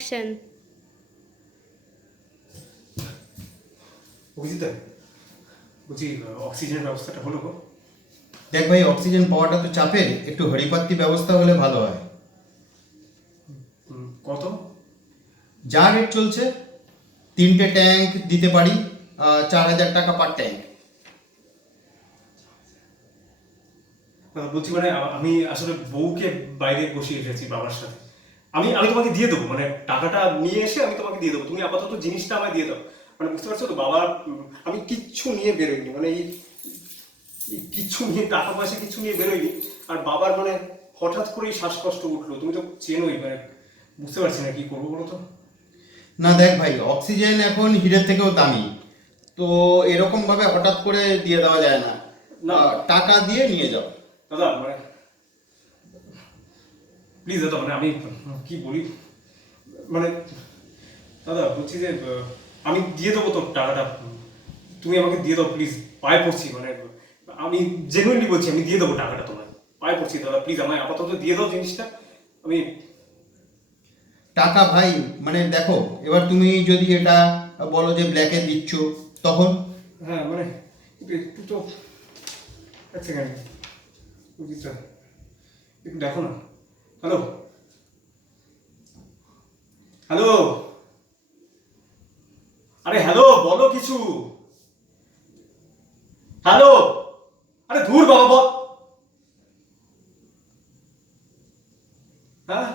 Action. Abhijit বলছি, অক্সিজেনের ব্যবস্থাটা হলো গো? দেখ ভাই, অক্সিজেন পাওয়াটা তো চাপের, একটু হরিপাত্তি ব্যবস্থা হলে ভালো হয়। কত? যা রেট চলছে, 3টে ট্যাঙ্ক দিতে পারি, 4,000 টাকা পার ট্যাঙ্ক। বলছি মানে আমি আসলে বউকে বাইরে বসিয়ে এসেছি বাবার সাথে। আমি আমি তোমাকে দিয়ে দেবো, মানে টাকাটা নিয়ে এসে আমি তোমাকে দিয়ে দেবো, তুমি আপাতত জিনিসটা আমায় দিয়ে দাও। মানে বুঝতে পারছো তো বাবা, আমি কিচ্ছু নিয়ে বেরোইনি, মানে এই কিচ্ছু নিয়ে, টাকা পয়সা কিচ্ছু নিয়ে বেরোইনি। আর বাবার মানে হঠাৎ করেই শ্বাসকষ্ট উঠলো, তুমি তো চেনোই, মানে বুঝতে পারছি না কি করবো বলো তো। না দেখ ভাই, অক্সিজেন এখন হিরের থেকেও দামি, তো এরকম ভাবে হঠাৎ করে দিয়ে দেওয়া যায় না। না। টাকা দিয়ে নিয়ে যাও। দাদা মানে প্লিজ দাদা, মানে আমি কি বলি, মানে দাদা বলছি যে আমি দিয়ে দেবো তো টাকাটা, তুমি আমাকে দিয়ে দাও প্লিজ, পায়ে পড়ছি, মানে আমি জেনুইনলি বলছি, আমি দিয়ে দেবো টাকাটা তোমার পায়ে পড়ছি দাদা, প্লিজ আমায় আপাতত দিয়ে দাও জিনিসটা। আমি টাকা ভাই, মানে দেখো, এবার তুমি যদি এটা বলো যে ব্ল্যাকে দিচ্ছ, তখন হ্যাঁ মানে একটু তো, এক সেকেন্ড বুঝিটা একটু দেখো না। হ্যালো হ্যালো, আরে হ্যালো বলো কিছু, হ্যালো, আরে ধুর বাবা বল। হ্যাঁ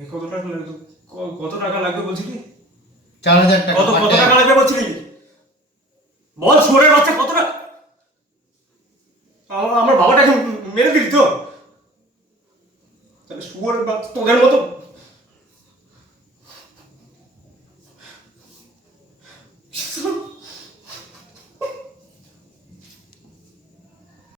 এই কত টাকা লাগবে, কত টাকা লাগবে বলছিলি? 4,000 টাকা কত পার কত ট্যাঙ্ক। টাকা লাগবে বলছিলি? বল, শুয়োরের বাচ্চা, কত টাকা? আমার বাবাটাকে মেরে দিলি তো? তাহলে শুয়োরের বাচ্চা তোদের মতো